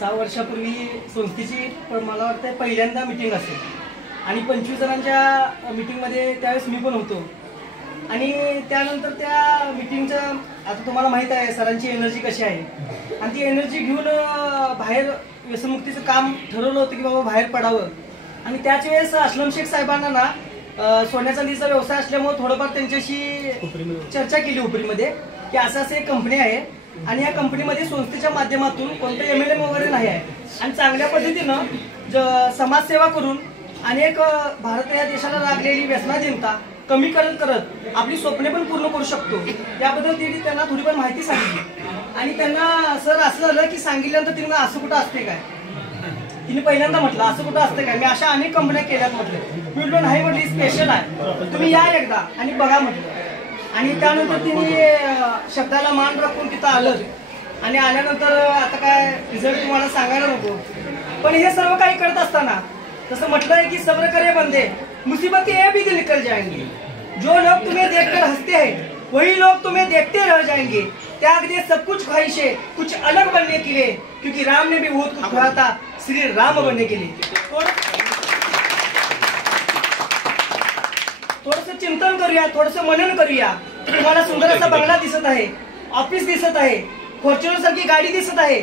6 वर्षापूर्वी संस्थेची मला वाटतं पहिल्यांदा मीटिंग असेल आणि 25 जणांच्या मीटिंगमध्ये त्यावेळेस मी पण होतो आणि त्यानंतर त्या मीटिंगचं आता तुम्हाला माहित आहे सरांची एनर्जी कशी आहे आणि ती एनर्जी घेऊन बाहेर व्यसनमुक्तीचं काम ठरवलं होतं की बाबा बाहेर पडावं आणि त्याच वेळेस अस्लम शेख साहेबांना ना सोन्या चांदीचा व्यवसाय असल्यामुळे थोडंफार त्यांच्याशी चर्चा केली उपरीमध्ये की असं एक कंपनी आहे आणि या कंपनीमध्ये संस्थेच्या माध्यमातून कोणतं MLM वगैरे नाही आहे आणि चांगल्या पद्धतीनं समाजसेवा करून अनेक भारत या देशाला लागलेली व्यसनाधीनता कमी करत आपली स्वप्ने पण पूर्ण करू शकतो याबद्दल त्यांना थोडीफार माहिती सांगितली आणि त्यांना सर असं झालं की सांगितल्यानंतर तिने असं कुठं असते काय तिने पहिल्यांदा म्हटलं असं कुठं असतं काय मी अशा अनेक कंपन्या केल्यात म्हटलं मी म्हटलं नाही म्हटली स्पेशल आहे तुम्ही या एकदा आणि बघा म्हटलं आणि त्यानंतर तिने शब्दाला मान राखून तिथं आलं आणि आल्यानंतर आता काय रिझल्ट तुम्हाला सांगायला नको पण हे सर्व काही करत असताना तसं म्हटलंय की सब्र करे बंदे मुसीबतें ये भी निकल जाएंगी जो लोग तुम्हें देखकर हंसते हैं वही लोग तुम्हें देखते रह जाएंगे त्याग दे सब कुछ ख्वाहिशें कुछ अलग बनने के लिए क्योंकि राम ने भी बहुत कुछ कहा था श्री राम बनने के लिए थोडंसं चिंतन करूया थोडंसं मनन करूया तुम्हाला सुंदर असा बंगला दिसत आहे ऑफिस दिसत आहे फॉर्च्युनर सारखी गाडी दिसत आहे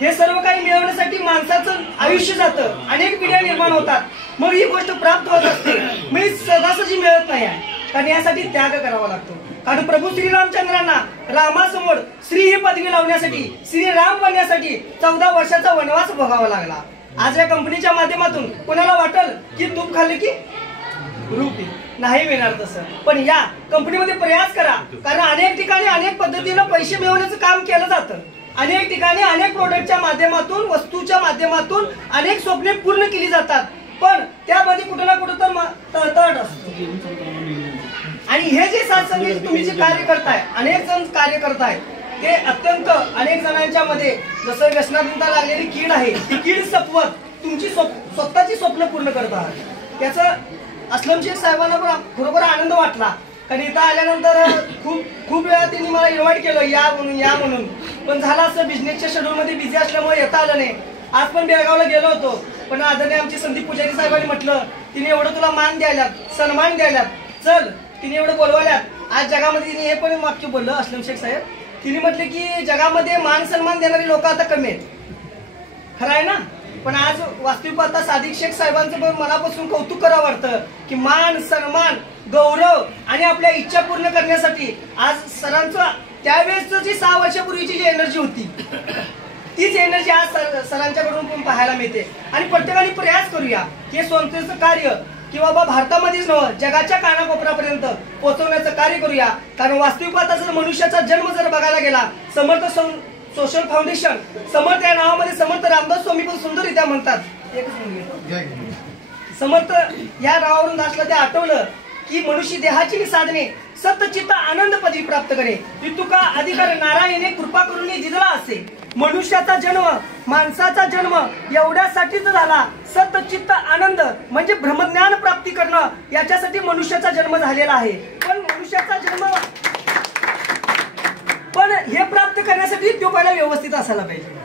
हे सर्व काही मिळवण्यासाठी माणसाचं आयुष्य जातं अनेक पिढ्या निर्माण होतात मग ही गोष्ट प्राप्त होत असते मी सहजासहजी मिळत नाही आहे कारण यासाठी त्याग करावा लागतो कारण प्रभू श्रीरामचंद्रांना रामासमोर श्री ही पदवी लावण्यासाठी श्रीराम बनण्यासाठी 14 वर्षाचा वनवास भोगावा लागला आज या कंपनीच्या माध्यमातून कोणाला वाटेल की तूप खाल्ले की रूप नाही मिळणार तसं पण या कंपनीमध्ये प्रयास करा कारण अनेक ठिकाणी अनेक पद्धतीने पैसे मिळवण्याचं काम केलं जातं अनेक ठिकाणी अनेक प्रोडक्टच्या माध्यमातून वस्तूच्या माध्यमातून अनेक स्वप्ने पूर्ण केली जातात पण त्यामध्ये कुठे ना कुठे तर तळतळ असतो आणि हे जे सातसंगी तुम्ही जे कार्य करताय अनेक जण कार्य करताय ते अत्यंत अनेक जणांच्या मध्ये जसं व्यसनाधीनता लागलेली कीड आहे ती कीड सपवत तुमची स्वतःची स्वप्न पूर्ण करत आहात त्याचं अस्लम शेख साहेबांना पण खरोखर आनंद वाटला कारण इथं आल्यानंतर खूप वेळा त्यांनी मला इन्व्हाइट केलं या म्हणून पण झालं असं बिझनेसच्या शेड्यूल मध्ये बिझी असल्यामुळे येता आलं नाही आज पण बेळगावला गेलो होतो पण आदरणीय आमचे संदीप पुजारी साहेबांनी म्हटलं तिने एवढं तुला मान द्यायलात सन्मान द्यायलात चल तिने एवढं बोलवायलात आज जगामध्ये तिने हे पण वाक्य बोललं अस्लम शेख साहेब तिने म्हटलं की जगामध्ये मान सन्मान देणारी लोक आता कमी आहेत खरं आहे ना पण आज वास्तविक पाहता सादिक शेख साहेबांचं पण मनापासून कौतुक करावं वाटतं की मान सन्मान गौरव आणि आपल्या इच्छा पूर्ण करण्यासाठी आज सरांचं त्यावेळेस जी 6 वर्षापूर्वीची जी एनर्जी होती तीच एनर्जी आज सरांच्याकडून पण पाहायला मिळते आणि प्रत्येकाने प्रयास करूया की संस्थेचं कार्य की बाबा भारतामध्येच नव्हतं जगाच्या कानाकोपऱ्यापर्यंत पोहोचवण्याचं कार्य करूया कारण वास्तविक पाहता जर मनुष्याचा जन्म जर बघायला गेला समर्थ सोशल फाउंडेशन समर्थ या नावामध्ये समर्थ रामदास स्वामी पण सुंदररित्या म्हणतात समर्थ या नावावरून असलं ते आठवलं की मनुष्य देहाची साधने सतचित्त आनंद पदवी प्राप्त करे तुका अधिकार नारायणे कृपा करून दिला असे मनुष्याचा जन्म माणसाचा जन्म एवढ्यासाठीच झाला सतचित्त आनंद म्हणजे ब्रह्मज्ञान प्राप्ती करणं याच्यासाठी मनुष्याचा जन्म झालेला आहे पण मनुष्याचा जन्म पण हे प्राप्त करण्यासाठी तो पहिला व्यवस्थित असायला पाहिजे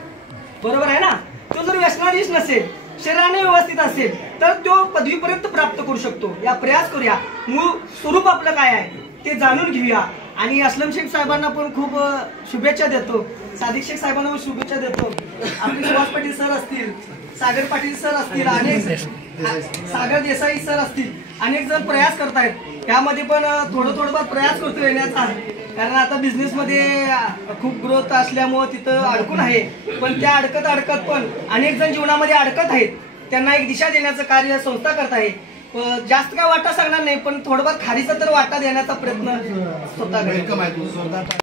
बरोबर आहे ना तो जर व्यसनाधीश नसेल शरीराने व्यवस्थित असेल तर तो पदवीपर्यंत प्राप्त करू शकतो या प्रयास करूया मूळ स्वरूप आपलं काय आहे ते जाणून घेऊया आणि अस्लम शेख साहेबांना पण खूप शुभेच्छा देतो सादिक शेख साहेबांना पण शुभेच्छा देतो आपले सुभाष पाटील सर असतील सागर पाटील सर असतील अनेक सागर देसाई सर असतील अनेक जण प्रयास करतायत त्यामध्ये पण थोडंफार प्रयास करतो येण्याचा कारण आता बिझनेस मध्ये खूप ग्रोथ असल्यामुळे तिथं अडकून आहे पण त्या अडकत पण अनेक जण जीवनामध्ये अडकत आहेत त्यांना एक दिशा देण्याचं कार्य संस्था करत आहे जास्त काय वाटा सांगणार नाही पण थोडंफार खारीचा तर वाटा देण्याचा प्रयत्न स्वतः